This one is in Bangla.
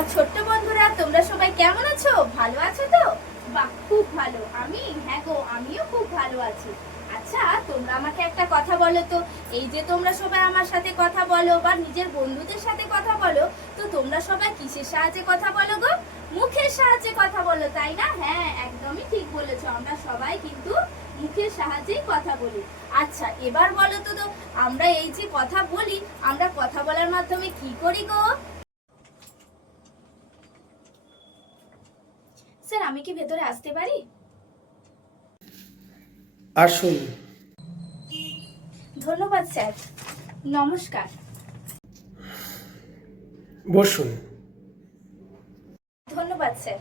আমার ছোট্ট বন্ধুরা, তোমরা সবাই কেমন আছো? ভালো আছো তো? বাহ, খুব ভালো। হ্যাঁ গো, আমিও খুব ভালো আছি। আচ্ছা, তোমরা আমাকে একটা কথা বলো তো, এই যে তোমরা সবাই আমার সাথে কথা বলো বা নিজের বন্ধুদের সাথে কথা বলো, তো তোমরা সবাই কিসের সাহায্যে কথা বলো গো? মুখের সাহায্যে কথা বলো, তাই না? হ্যাঁ, একদমই ঠিক বলেছো। আমরা সবাই কিন্তু মুখের সাহায্যেই কথা বলি। আচ্ছা, এবার বলো তো, আমরা এই যে কথা বলি, আমরা কথা বলার মাধ্যমে কি করি গো? স্যার, আমি কি ভেতরে আসতে পারি? আসুন। ধন্যবাদ স্যার। নমস্কার। বসুন। ধন্যবাদ স্যার।